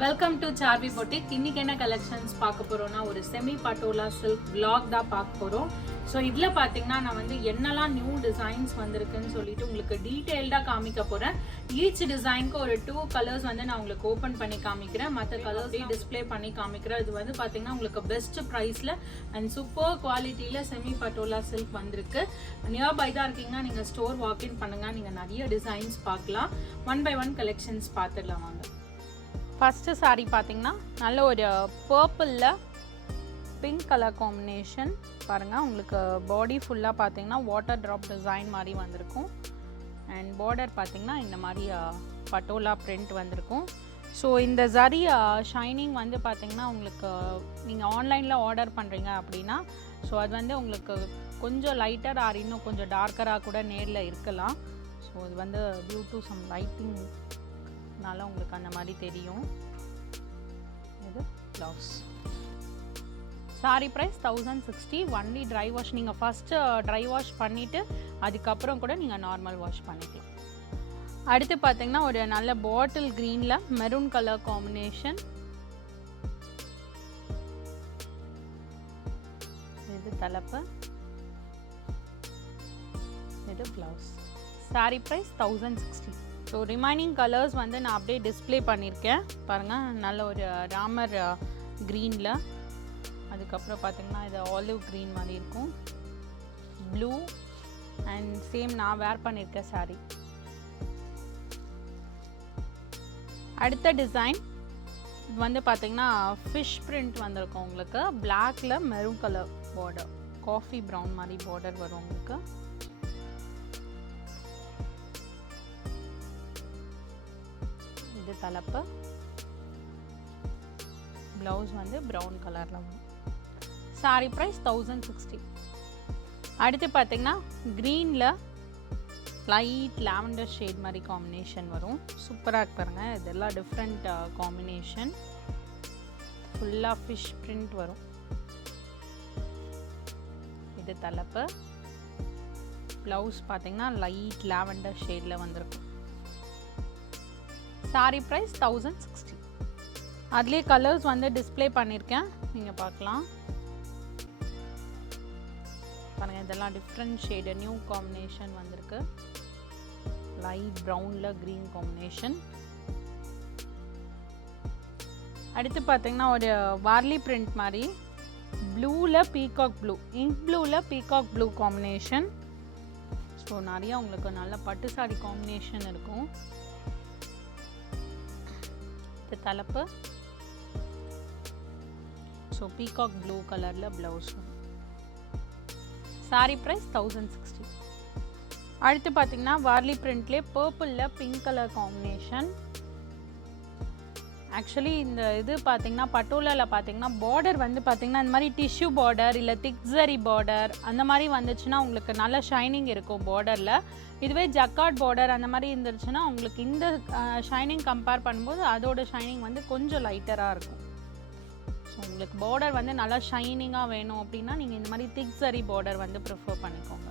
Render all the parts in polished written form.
Welcome to Saarvi boutique. இன்னைக்கு என்ன collections பார்க்க போறோம்னா ஒரு செமி பட்டோலா சில்க் vlog தான் பார்க்க போறோம். ஸோ இதில் பார்த்தீங்கன்னா நான் வந்து என்னெல்லாம் நியூ டிசைன்ஸ் வந்திருக்குன்னு சொல்லிட்டு உங்களுக்கு டீட்டெயில்டாக காமிக்க போகிறேன். ஈச் டிசைனுக்கு ஒரு 2 கலர்ஸ் வந்து நான் உங்களுக்கு ஓப்பன் பண்ணி காமிக்கிறேன், மற்ற கலர்ஸையும் டிஸ்பிளே பண்ணி காமிக்கிறேன். இது வந்து பார்த்தீங்கன்னா உங்களுக்கு பெஸ்ட் ப்ரைஸில் அண்ட் சூப்பர் குவாலிட்டியில் செமி பட்டோலா சில்க் வந்திருக்கு. நியர்பை தான் இருக்கீங்கன்னா நீங்கள் ஸ்டோர் வாக்கின் பண்ணுங்கள், நீங்கள் நிறைய டிசைன்ஸ் பார்க்கலாம். 1 by 1 கலெக்ஷன்ஸ் பார்த்துடலாம் வாங்க. ஃபஸ்ட்டு சாரீ பார்த்தீங்கன்னா நல்ல ஒரு பர்பிளில் பிங்க் கலர் காம்பினேஷன் பாருங்கள். உங்களுக்கு பாடி ஃபுல்லாக பார்த்தீங்கன்னா வாட்டர் ட்ராப் டிசைன் மாதிரி வந்திருக்கும். அண்ட் பார்டர் பார்த்தீங்கன்னா இந்த மாதிரி பட்டோலா பிரிண்ட் வந்திருக்கும். ஸோ இந்த ஜரி ஷைனிங் வந்து பார்த்தீங்கன்னா உங்களுக்கு நீங்கள் ஆன்லைனில் ஆர்டர் பண்ணுறீங்க அப்படின்னா ஸோ அது வந்து உங்களுக்கு கொஞ்சம் லைட்டர் ஆர் இன்னும் கொஞ்சம் டார்க்கராக கூட நேரில் இருக்கலாம். ஸோ இது வந்து டியூ டு சம் லைட்டிங் உங்களுக்கு அந்த மாதிரி தெரியும். இது blouse. Sari price 1060. Only dry wash. நீங்கள் ஃபஸ்ட்டு ட்ரை வாஷ் பண்ணிவிட்டு அதுக்கப்புறம் கூட நீங்கள் நார்மல் வாஷ் பண்ணிக்கலாம். அடுத்து பார்த்தீங்கன்னா ஒரு நல்ல பாட்டில் க்ரீனில் மெரூன் கலர் காம்பினேஷன். இது தலைப்பு, இது blouse. Sari price 1060. So remaining colours வந்து நான் அப்படியே டிஸ்பிளே பண்ணியிருக்கேன் பாருங்கள். நல்ல ஒரு ராமர் க்ரீனில், அதுக்கப்புறம் பார்த்திங்கன்னா இது ஆலிவ் க்ரீன் மாதிரி இருக்கும், ப்ளூ அண்ட் சேம் நான் வேர் பண்ணியிருக்கேன் சாரீ. அடுத்த டிசைன் வந்து பார்த்திங்கன்னா ஃபிஷ் பிரிண்ட் வந்திருக்கும் உங்களுக்கு. பிளாக்ல maroon colour border, coffee brown மாதிரி பார்டர் வரும் உங்களுக்கு. இது தலைப்பு, ப்ளவுஸ் வந்து ப்ரௌன் கலரில் வரும். சாரி ப்ரைஸ் 1060. அடுத்து பார்த்தீங்கன்னா க்ரீனில் லைட் லாவெண்டர் ஷேட் மாதிரி காம்பினேஷன் வரும். சூப்பராக இருக்கு பாருங்கள். இதெல்லாம் டிஃப்ரெண்ட் காம்பினேஷன். ஃபுல்லாக ஃபிஷ் பிரிண்ட் வரும். இது தலைப்பு, ப்ளவுஸ் பார்த்தீங்கன்னா லைட் லாவெண்டர் ஷேடில் வந்திருக்கும். சாரி ப்ரைஸ் 1060. அதுலேயே கலர்ஸ் வந்து டிஸ்பிளே பண்ணியிருக்கேன், நீங்கள் பார்க்கலாம் பாருங்கள். இதெல்லாம் டிஃப்ரெண்ட் ஷேடு நியூ காம்பினேஷன் வந்திருக்கு. லைட் ப்ரௌனில் க்ரீன் காம்பினேஷன். அடுத்து பார்த்தீங்கன்னா ஒரு வார்லி பிரிண்ட் மாதிரி ப்ளூவில் பீகாக் ப்ளூ, இங்க் ப்ளூவில் பீகாக் ப்ளூ காம்பினேஷன். ஸோ நிறையா உங்களுக்கு நல்ல பட்டு சாரி காம்பினேஷன் இருக்கும். இது தலைப்பு, ஸோ பீகாக் ப்ளூ கலரில் ப்ளவுஸ். சாரி ப்ரைஸ் 1060. அடுத்து பார்த்தீங்கன்னா வார்லி பிரிண்ட்லேயே பர்பிளில் பிங்க் கலர் காம்பினேஷன். ஆக்சுவலி இந்த இது பார்த்தீங்கன்னா பட்டோலாவில் பார்த்தீங்கன்னா பார்டர் வந்து பார்த்தீங்கன்னா இந்த மாதிரி டிஷ்யூ பார்டர் இல்லை திக் ஜரி பார்டர் அந்த மாதிரி வந்துச்சுன்னா உங்களுக்கு நல்ல ஷைனிங் இருக்கும் பார்டரில். இதுவே ஜக்கார்ட் பார்டர் அந்த மாதிரி இருந்துச்சுன்னா உங்களுக்கு இந்த ஷைனிங் கம்பேர் பண்ணும்போது அதோட ஷைனிங் வந்து கொஞ்சம் லைட்டராக இருக்கும். ஸோ உங்களுக்கு பார்டர் வந்து நல்லா ஷைனிங்காக வேணும் அப்படின்னா நீங்கள் இந்த மாதிரி திக் ஜரி பார்டர் வந்து ப்ரிஃபர் பண்ணிக்கோங்க.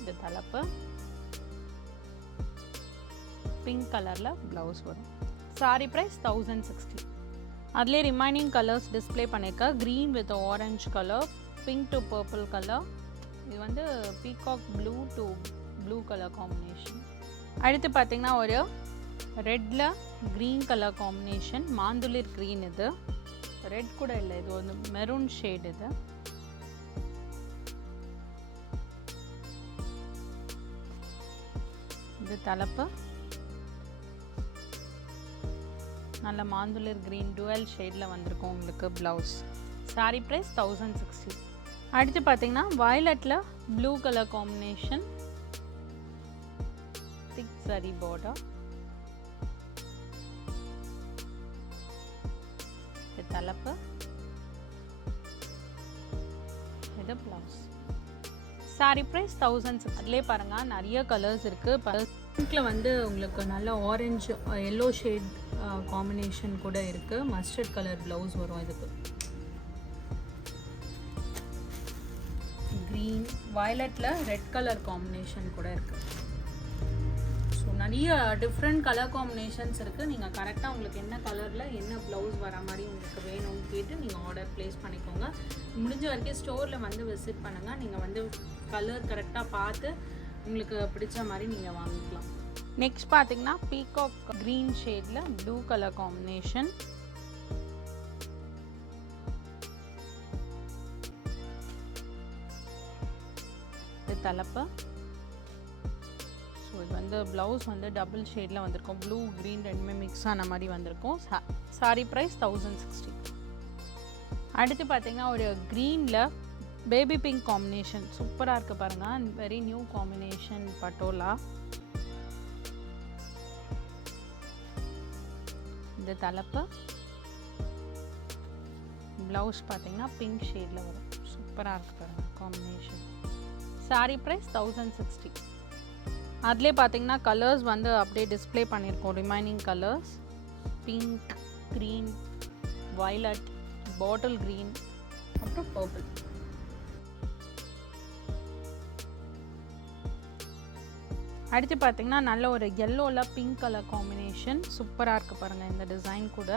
இது தலைப்பு, பிங்க் கலரில் ப்ளவுஸ் வரும். சாரி ப்ரைஸ் 1060. அதுலேயே ரிமைனிங் கலர்ஸ் டிஸ்பிளே பண்ணியிருக்கேன். Green with orange colour, pink to purple colour. இது வந்து peacock blue to blue colour combination. அடுத்து பார்த்திங்கன்னா ஒரு ரெட்டில் க்ரீன் கலர் காம்பினேஷன், மாந்துளிர் க்ரீன். இது ரெட் கூட இல்லை, இது வந்து மெரூன் ஷேட். இது தலைப்பு, நல்ல மாந்துளிர் க்ரீன் டுவல் ஷேடில் வந்திருக்கும் உங்களுக்கு ப்ளவுஸ். சாரி ப்ரைஸ் 1060. அடுத்து பார்த்தீங்கன்னா வயலட்டில் ப்ளூ கலர் காம்பினேஷன், திக் சரி பார்டர். இது தலைப்பு, இது ப்ளவுஸ். சாரி ப்ரைஸ் 1060. அதிலே பாருங்கள் நிறைய கலர்ஸ் இருக்குது. பிங்க்ல வந்து உங்களுக்கு நல்ல ஆரஞ்சு எல்லோ ஷேட் காம்பினேஷன் கூட இருக்குது. மஸ்டர்ட் கலர் ப்ளவுஸ் வரும். இதுக்கு க்ரீன் வயலட்டில் ரெட் கலர் காம்பினேஷன் கூட இருக்குது. ஸோ நிறைய டிஃப்ரெண்ட் கலர் காம்பினேஷன்ஸ் இருக்குது. நீங்கள் கரெக்டாக உங்களுக்கு என்ன கலரில் என்ன ப்ளவுஸ் வர மாதிரி உங்களுக்கு வேணும்னு கேட்டு நீங்கள் ஆர்டர் ப்ளேஸ் பண்ணிக்கோங்க. முடிஞ்ச வரைக்கும் ஸ்டோரில் வந்து விசிட் பண்ணுங்கள். நீங்கள் வந்து கலர் கரெக்டாக பார்த்து உங்களுக்கு பிடிச்ச மாதிரி நீங்கள் வாங்கிக்கலாம். நெக்ஸ்ட் பார்த்தீங்கன்னா பீகாக் க்ரீன் ஷேடில் ப்ளூ கலர் காம்பினேஷன். இது தலைப்பு. ஸோ இது வந்து ப்ளவுஸ் வந்து டபுள் ஷேடில் வந்திருக்கும். ப்ளூ க்ரீன் ரெண்டுமே மிக்ஸ் ஆன மாதிரி வந்திருக்கும். சாரி ப்ரைஸ் 1060. அடுத்து பார்த்தீங்கன்னா ஒரு க்ரீனில் பேபி பிங்க் காம்பினேஷன் சூப்பராக இருக்குது பாருங்கள். And very new combination patola. இது தலைப்பு. ப்ளவுஸ் பார்த்தீங்கன்னா பிங்க் ஷேடில் வரும். சூப்பராக இருக்குது பாருங்கள் காம்பினேஷன். சாரி ப்ரைஸ் 1060. அதிலே பார்த்தீங்கன்னா கலர்ஸ் வந்து அப்படியே டிஸ்பிளே பண்ணியிருக்கோம். Remaining colours pink, green, violet, bottle green, அப்புறம் பர்பிள். அடுத்து பார்த்தீங்கன்னா நல்ல ஒரு எல்லோவில் பிங்க் கலர் காம்பினேஷன் சூப்பராக இருக்குது பாருங்கள் இந்த டிசைன் கூட.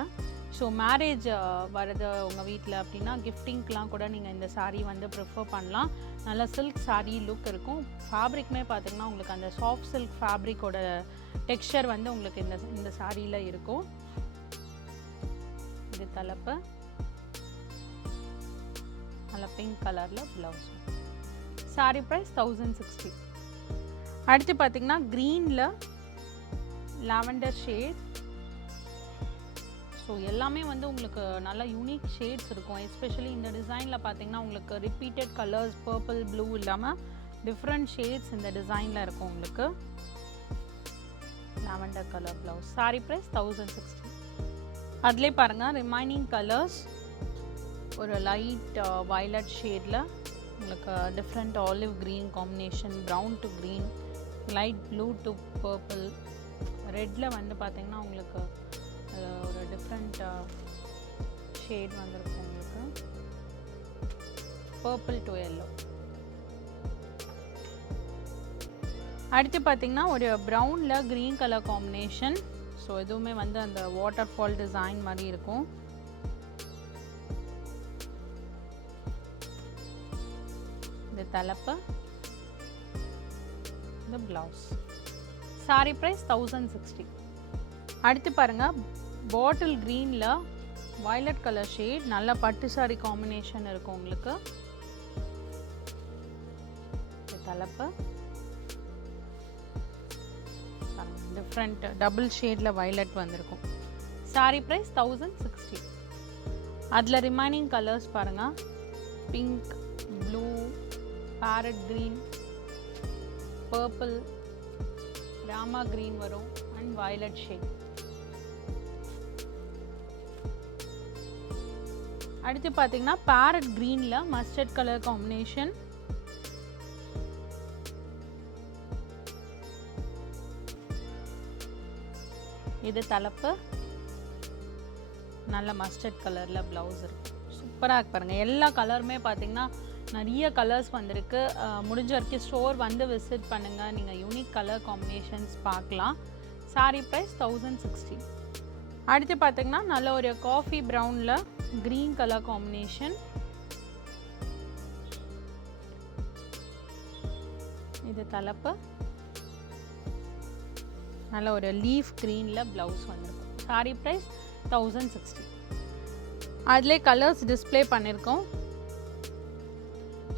ஸோ மேரேஜ் வருது உங்கள் வீட்டில் அப்படின்னா கிஃப்டிங்க்கெலாம் கூட நீங்கள் இந்த சாரீ வந்து ப்ரிஃபர் பண்ணலாம். நல்ல சில்க் சாரீ லுக் இருக்கும். ஃபேப்ரிக்மே பார்த்திங்கன்னா உங்களுக்கு அந்த சாஃப்ட் சில்க் ஃபேப்ரிக்கோட டெக்ஸ்சர் வந்து உங்களுக்கு இந்த சாரியில் இருக்கும். இது தலைப்பு. நல்ல பிங்க் கலரில் ப்ளவுஸ். சாரீ ப்ரைஸ் 1060. அடுத்து பார்த்திங்கன்னா க்ரீனில் லாவெண்டர் ஷேட். ஸோ எல்லாமே வந்து உங்களுக்கு நல்ல யூனிக் ஷேட்ஸ் இருக்கும். எஸ்பெஷலி இந்த டிசைனில் பார்த்தீங்கன்னா உங்களுக்கு ரிப்பீட்டட் கலர்ஸ் பர்பிள் ப்ளூ இல்லாமல் டிஃப்ரெண்ட் ஷேட்ஸ் இந்த டிசைனில் இருக்கும் உங்களுக்கு. Lavender colour blouse. Sari price 1060. அதிலே பாருங்கள் ரிமைனிங் கலர்ஸ் ஒரு லைட் வயலட் ஷேடில் உங்களுக்கு different olive green combination, brown to green, light blue to purple, ரெட்டில் வந்து பார்த்திங்கன்னா உங்களுக்கு ஒரு டிஃப்ரெண்ட் ஷேட் வந்திருக்கும் உங்களுக்கு. Purple to yellow. அடுத்து பார்த்திங்கன்னா ஒரு ப்ரௌனில் க்ரீன் கலர் காம்பினேஷன். ஸோ எதுவுமே வந்து அந்த வாட்டர் ஃபால் டிசைன் மாதிரி இருக்கும். இது தலைப்பு. இந்த ப்ளவுஸ். சாரி ப்ரைஸ் 1060. அடுத்து பாருங்கள் பாட்டில் க்ரீனில் வயலட் கலர் ஷேட். நல்ல பட்டு சாரி காம்பினேஷன் இருக்கும் உங்களுக்கு. தலைப்பு டிஃப்ரெண்ட் டபுள் ஷேடில் வயலட் வந்திருக்கும். சாரி ப்ரைஸ் 1060. அதில் ரிமைனிங் கலர்ஸ் பாருங்கள். Pink, blue, parrot green, purple, Rama green வரும் அண்ட் வயலட் ஷேட். அடுத்து பார்த்தீங்கன்னா பேரட் க்ரீனில் மஸ்டர்ட் கலர் காம்பினேஷன். இது தலைப்பு. நல்ல மஸ்டர்ட் கலரில் ப்ளவுஸ் இருக்குது. சூப்பராக இருக்கு பாருங்கள். எல்லா கலருமே பார்த்தீங்கன்னா நிறைய கலர்ஸ் வந்திருக்கு. முடிஞ்ச வரைக்கும் ஸ்டோர் வந்து விசிட் பண்ணுங்கள். நீங்கள் யூனிக் கலர் காம்பினேஷன்ஸ் பார்க்கலாம். சாரி ப்ரைஸ் 1060. அடுத்து பார்த்தீங்கன்னா நல்ல ஒரு காஃபி ப்ரௌனில் க்ரீன் கலர் காம்பினேஷன். இது தலைப்பு. நல்ல ஒரு லீஃப் க்ரீனில் ப்ளவுஸ் வந்திருக்கும். சாரி ப்ரைஸ் 1060. அதிலே கலர்ஸ் டிஸ்பிளே பண்ணியிருக்கோம்.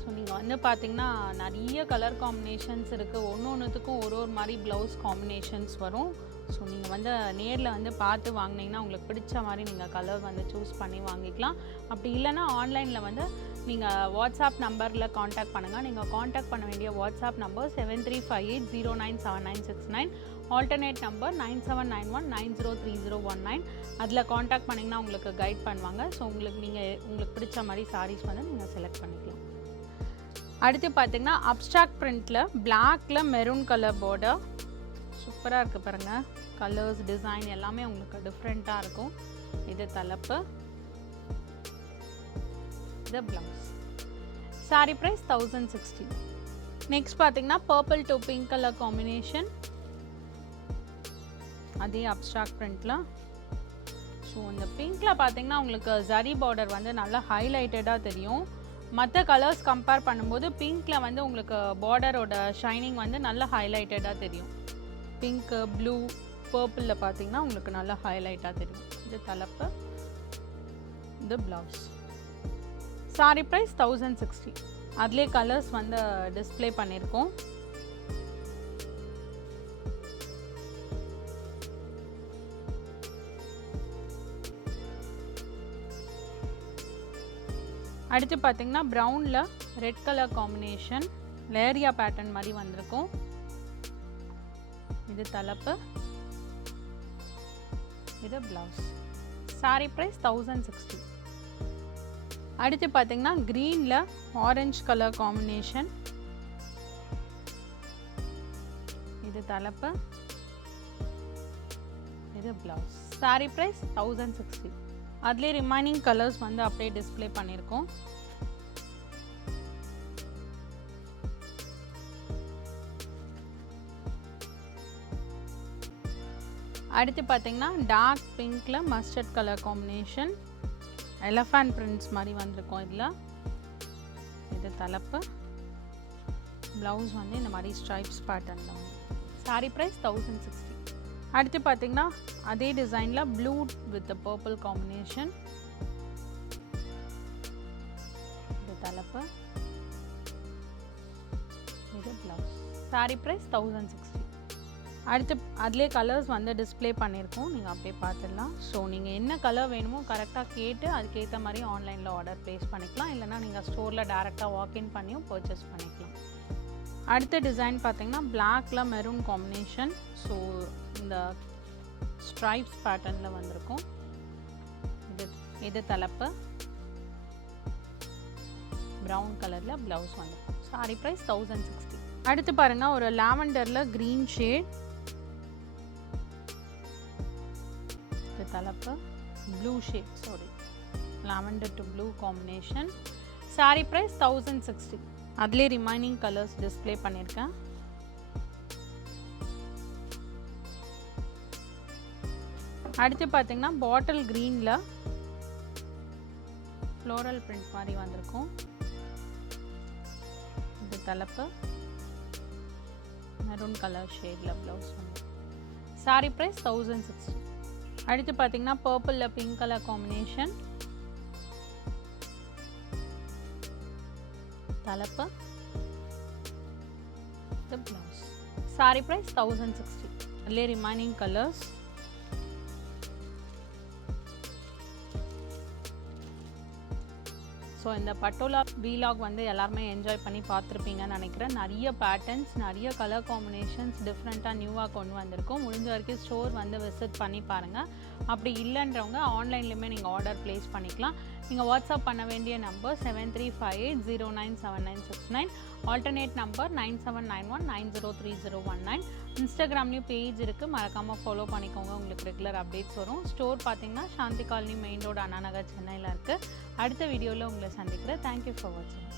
ஸோ நீங்கள் வந்து பார்த்தீங்கன்னா நிறைய கலர் காம்பினேஷன்ஸ் இருக்குது. ஒன்றுத்துக்கும் ஒரு மாதிரி ப்ளவுஸ் காம்பினேஷன்ஸ் வரும். ஸோ நீங்கள் வந்து நேரில் வந்து பார்த்து வாங்கினீங்கன்னா உங்களுக்கு பிடிச்ச மாதிரி நீங்கள் கலர் வந்து சூஸ் பண்ணி வாங்கிக்கலாம். அப்படி இல்லைன்னா ஆன்லைனில் வந்து நீங்கள் வாட்ஸ்அப் நம்பரில் காண்டாக்ட் பண்ணுங்கள். நீங்கள் காண்டாக்ட் பண்ண வேண்டிய வாட்ஸ்அப் நம்பர் 7358097969. Alternate number 9791903019. அதில் காண்டாக்ட் பண்ணிங்கன்னா உங்களுக்கு கைட் பண்ணுவாங்க. ஸோ உங்களுக்கு பிடிச்ச மாதிரி சாரீஸ் வந்து நீங்கள் செலக்ட் பண்ணிக்கலாம். அடுத்து பார்த்திங்கன்னா அப்ஸ்ட்ராக்ட் பிரிண்டில் பிளாக்கில் மெரூன் கலர் பார்டர். சூப்பராக இருக்குது பாருங்கள். கலர்ஸ் டிசைன் எல்லாமே உங்களுக்கு டிஃப்ரெண்ட்டாக இருக்கும். இது தலைப்பு. இது ப்ளவுஸ். சாரி ப்ரைஸ் 1060. நெக்ஸ்ட் பார்த்தீங்கன்னா purple to pink colour combination. அதே அப்ஸ்ட்ராக்ட் பிரிண்ட்டில். ஸோ இந்த பிங்க்கில் பார்த்தீங்கன்னா உங்களுக்கு ஜரி பார்டர் வந்து நல்லா ஹைலைட்டடாக தெரியும். மற்ற கலர்ஸ் கம்பேர் பண்ணும்போது பிங்க்கில் வந்து உங்களுக்கு பார்டரோட ஷைனிங் வந்து நல்லா ஹைலைட்டடாக தெரியும். பிங்க்கு, ப்ளூ, பர்பிளில் பார்த்தீங்கன்னா உங்களுக்கு நல்லா ஹைலைட்டாக தெரியும். இது தலைப்பு, இது ப்ளவுஸ். சாரி ப்ரைஸ் 1060. அதுலேயே கலர்ஸ் வந்து டிஸ்பிளே பண்ணியிருக்கோம். அடுத்து பார்த்தீங்கன்னா ப்ரௌனில் red colour combination Leheriya pattern மாதிரி வந்திருக்கும். இது தலைப்பு, இது ப்ளவுஸ். சாரி ப்ரைஸ் 1060. அடுத்து பார்த்தீங்கன்னா க்ரீனில் ஆரஞ்சு கலர் காம்பினேஷன், இது தலைப்பு, இது ப்ளவுஸ். சாரி ப்ரைஸ் 1060. அதுலேயே ரிமைனிங் கலர்ஸ் வந்து அப்படியே டிஸ்பிளே பண்ணியிருக்கோம். அடுத்து பார்த்தீங்கன்னா டார்க் பிங்க்கில் mustard colour combination elephant prints மாதிரி வந்திருக்கும். இதில் இது தலைப்பு, ப்ளவுஸ் வந்து இந்த மாதிரி ஸ்ட்ரைப்ஸ் பேட்டர்னில் வந்து. சாரி ப்ரைஸ் 1060. அடுத்து பார்த்தீங்கன்னா அதே டிசைனில் ப்ளூ வித் பர்பிள் காம்பினேஷன், இது தலைப்பு, இது ப்ளவுஸ். சாரி ப்ரைஸ் 1060. அடுத்து அதிலே கலர்ஸ் வந்து டிஸ்பிளே பண்ணியிருக்கோம், நீங்கள் அப்படியே பார்த்துடலாம். ஸோ நீங்கள் என்ன கலர் வேணுமோ கரெக்டாக கேட்டு அதுக்கேற்ற மாதிரி ஆன்லைனில் ஆர்டர் ப்ளேஸ் பண்ணிக்கலாம். இல்லைனா நீங்கள் ஸ்டோரில் டேரெக்டாக வாக்இன் பண்ணியும் பர்ச்சேஸ் பண்ணிக்கலாம். அடுத்த டிசைன் பார்த்தீங்கன்னா பிளாக்ல மெரூன் காம்பினேஷன். ஸோ இந்த ஸ்ட்ரைப்ஸ் பேட்டர்னில் வந்திருக்கும். இது தலைப்பு, ப்ரௌன் கலரில் ப்ளவுஸ் வந்திருக்கும். சாரி ப்ரைஸ் 1060. அடுத்து பாருங்கள் ஒரு லாவெண்டரில் க்ரீன் ஷேட், இது தலைப்பு, blue shade, sari lavender to blue combination. Sari price 1060. அதுலேயே ரிமைனிங் கலர்ஸ் டிஸ்பிளே பண்ணியிருக்கேன். அடுத்து பார்த்தீங்கன்னா பாட்டில் க்ரீனில் ஃப்ளோரல் பிரிண்ட் மாதிரி வந்திருக்கும். இது தலைப்பு, மெரூன் கலர் ஷேடில் ப்ளவுஸ் வந்து. சாரி ப்ரைஸ் 1060. அடுத்து பார்த்தீங்கன்னா பர்பிளில் பிங்க் கலர் காம்பினேஷன், தலைப்பு, இது ப்ளவுஸ். சாரி ப்ரைஸ் 1060. அதிலே ரிமைனிங் கலர்ஸ். ஸோ இந்த பட்டோலா வீலாக் வந்து எல்லாருமே என்ஜாய் பண்ணி பார்த்துருப்பீங்கன்னு நினைக்கிறேன். நிறைய பேட்டர்ன்ஸ், நிறைய கலர் காம்பினேஷன்ஸ் டிஃப்ரெண்ட்டாக நியூவாக கொண்டு வந்திருக்கோம். முடிஞ்ச வரைக்கும் ஸ்டோர் வந்து விசிட் பண்ணி பாருங்கள். அப்படி இல்லைன்றவங்க ஆன்லைன்லேயுமே நீங்கள் ஆர்டர் ப்ளேஸ் பண்ணிக்கலாம். நீங்கள் வாட்ஸ்அப் பண்ண வேண்டிய நம்பர் 7358097969, ஆல்டர்னேட் நம்பர் 9791903019. இன்ஸ்டாகிராம்லேயும் பேஜ் இருக்குது, மறக்காமல் ஃபாலோ பண்ணிக்கோங்க, உங்களுக்கு ரெகுலர் அப்டேட்ஸ் வரும். ஸ்டோர் பார்த்தீங்கன்னா சாந்தி colony main road, Anna Nagar, சென்னையில் இருக்குது. அடுத்த வீடியோவில் உங்களை சந்திக்கிறேன். தேங்க்யூ ஃபார் வாட்சிங்.